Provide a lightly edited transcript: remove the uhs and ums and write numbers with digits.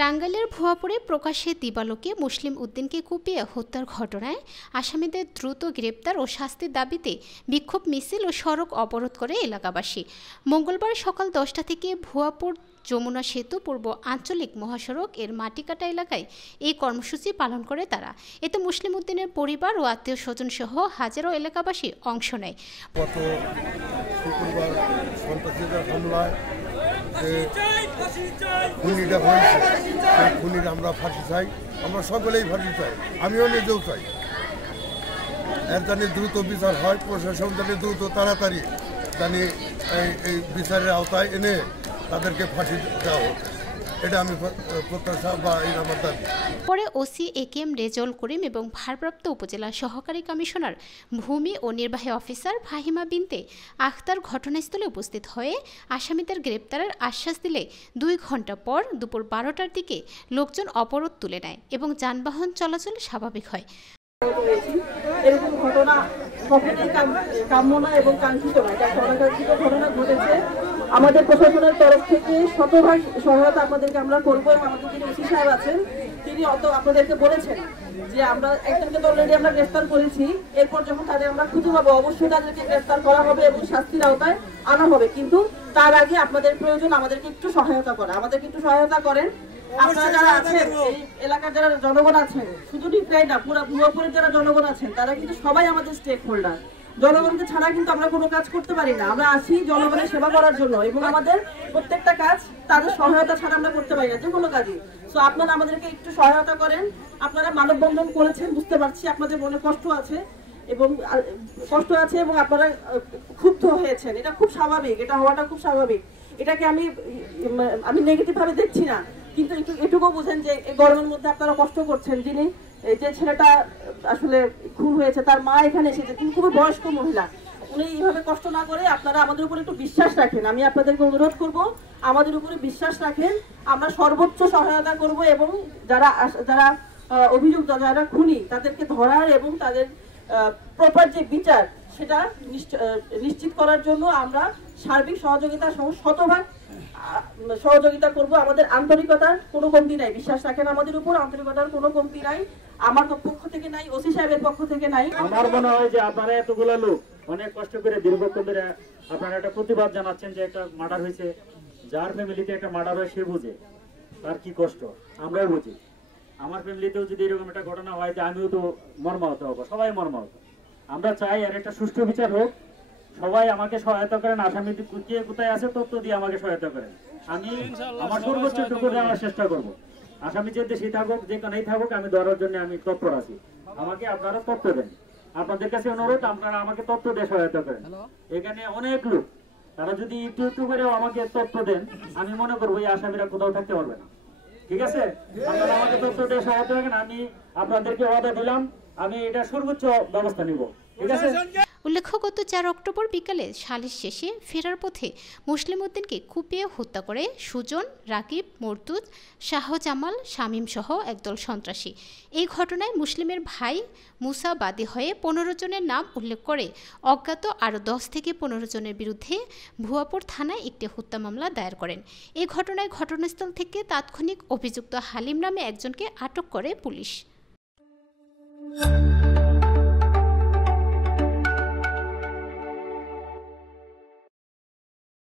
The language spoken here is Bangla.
টাঙ্গাইলের ভুয়াপুরে প্রকাশ্যে দিবালোকে মুসলিম উদ্দিনকে কুপিয়ে হত্যার ঘটনায় আসামিদের দ্রুত গ্রেপ্তার ও শাস্তির দাবিতে বিক্ষোভ মিছিল ও সড়ক অবরোধ করে এলাকাবাসী। মঙ্গলবার সকাল 10টা থেকে ভুয়াপুর যমুনা সেতু পূর্ব আঞ্চলিক মহাসড়ক এর মাটিকাটা এলাকায় এই কর্মসূচি পালন করে তারা। এতে মুসলিম উদ্দিনের পরিবার ও আত্মীয় স্বজন সহ হাজারো এলাকাবাসী অংশ নেয়। গত শুক্রবার সন্ত্রাসীদের হামলায় খুনিটা হয়েছে, সেই খুনির আমরা ফাঁসি চাই, আমরা সকলেই ফাঁসি চাই, আমিও নিজেও চাই। এর জানি দ্রুত বিচার হয়, প্রশাসন জানি দ্রুত তাড়াতাড়ি জানি এই বিচারের আওতায় এনে তাদেরকে ফাঁসি দেওয়া হোক, এটা আমি প্রত্যাশা বা এই আমার দাবি। পরে ওসি একেএম রেজাউল করিম এবং ভারপ্রাপ্ত উপজেলা সহকারী কমিশনার ভূমি ও নির্বাহী অফিসার ফাহিমা বিনতে আখতার ঘটনাস্থলে উপস্থিত হয়ে আসামিদের গ্রেপ্তারের আশ্বাস দিলে 2 ঘণ্টা পর দুপুর 12টার দিকে লোকজন অবরোধ তুলে নেয় এবং যানবাহন চলাচল স্বাভাবিক হয়। এরকম ঘটনা কখনোই কাম্য না এবং কাঙ্ক্ষিত না। এটা অনাকাঙ্ক্ষিত ঘটনা ঘটেছে। আমাদের প্রশাসনের তরফ থেকে শতভাগ সহায়তা আপনাদেরকে আমরা করবো এবং আমাদের যিনি ওসি সাহেব আছেন তিনি আপনাদেরকে বলেছেন যে আমরা একজনকে তো অলরেডি আমরা গ্রেফতার করেছি, এরপর যখন তাদের আমরা খুঁজে পাবো অবশ্যই তাদেরকে গ্রেফতার করা হবে এবং শাস্তির আওতায় আনা হবে। কিন্তু তার আগে আপনাদের প্রয়োজন আমাদেরকে একটু সহায়তা করা, আমাদেরকে একটু সহায়তা করেন। আপনারা যারা আছেন এই এলাকার যারা জনগণ আছেন, শুধু ডিফারেন্ট না, পুরো ভুয়াপুরের যারা জনগণ আছেন তারা কিন্তু সবাই আমাদের স্টেক হোল্ডার। জনগণকে ছাড়া কিন্তু আমরা কোনো কাজ করতে পারি না। আমরা আসি জনগণের সেবা করার জন্য এবং আমাদের প্রত্যেকটা কাজ তাদের সহায়তা ছাড়া আমরা করতে পারি না, যে কোনো কাজই। সো আপনারা আমাদেরকে একটু সহায়তা করেন। আপনারা মানববন্ধন করেছেন, বুঝতে পারছি আপনাদের মনে কষ্ট আছে এবং আপনারা ক্ষুব্ধ হয়েছেন। এটা খুব স্বাভাবিক, এটা হওয়াটা খুব স্বাভাবিক। এটাকে আমি নেগেটিভ ভাবে দেখছি না, কিন্তু এটুকু বুঝেন যে গরমের মধ্যে আপনারা কষ্ট করছেন। যে ছেলেটা আসলে খুন হয়েছে তার মা এখানে এসেছে, তিনি খুবই বয়স্ক মহিলা, উনি এইভাবে কষ্ট না করে আপনারা আমাদের উপর একটু বিশ্বাস রাখেন। আমি আপনাদেরকে অনুরোধ করব আমাদের উপরে বিশ্বাস রাখেন, আমরা সর্বোচ্চ সহায়তা করব এবং যারা অভিযুক্ত, যারা খুনি তাদেরকে ধরার এবং তাদের প্রপার যে বিচার সেটা নিশ্চিত করার জন্য আমরা সার্বিক সহযোগিতা শতভাগ সহযোগিতা করব। আমাদের আন্তরিকতার কোনো কমতি নাই, বিশ্বাস রাখেন আমাদের উপর, আন্তরিকতার কোনো কমতি নাই, আমার পক্ষ থেকে নাই, ওসি সাহেবের পক্ষ থেকে নাই। আমার মনে হয় যে আপনারা এতগুলো লোক অনেক কষ্ট করে দীর্ঘক্ষণ ধরে আপনারা একটা প্রতিবাদ জানাচ্ছেন যে একটা মার্ডার হয়েছে। যার ফ্যামিলিতে একটা মার্ডার হয় সে বুঝে তার কি কষ্ট, আমরাও বুঝি। আমার ফ্যামিলিতেও যদি এরকম একটা ঘটনা হয় যে আমিও তো মর্মাহত হবো, সবাই মর্মাহত। আমরা চাই আর একটা সুষ্ঠু বিচার হোক, সবাই আমাকে সহায়তা করেন, আসামি কে কোথায় আছে তথ্য দিয়ে আমাকে সহায়তা করেন। আমি আমার সর্বোচ্চ টুকু দেওয়ার চেষ্টা করব। আসামি যে দেশেই থাকুক, যেখানেই থাকুক, আমি ধরার জন্য আমি তৎপর আছি। আমাকে আপনারা তথ্য দেন, আপনাদের কাছে অনুরোধ আপনারা আমাকে তথ্য দিয়ে সহায়তা করেন। এখানে অনেক লোক, তারা যদি একটু করেও আমাকে তথ্য দেন, আমি মনে করবো এই আসামিরা কোথাও থাকতে পারবে না। ঠিক আছে, আপনারা আমাকে তথ্য দিয়ে সহায়তা করেন। আমি আপনাদেরকে ওয়াদা দিলাম আমি এটা সর্বোচ্চ ব্যবস্থা নিব। ঠিক আছে। উল্লেখ্য, গত 4 অক্টোবর বিকালে সালিশ শেষে ফেরার পথে মুসলিম উদ্দিনকে কুপিয়ে হত্যা করে সুজন, রাকিব, মর্তুজ, শাহজামাল, শামীম সহ একদল সন্ত্রাসী। এই ঘটনায় মুসলিমের ভাই মুসা বাদী হয়ে 15 জনের নাম উল্লেখ করে অজ্ঞাত আরও 10 থেকে 15 জনের বিরুদ্ধে ভুয়াপুর থানায় একটি হত্যা মামলা দায়ের করেন। এই ঘটনায় ঘটনাস্থল থেকে তাৎক্ষণিক অভিযুক্ত হালিম নামে একজনকে আটক করে পুলিশ।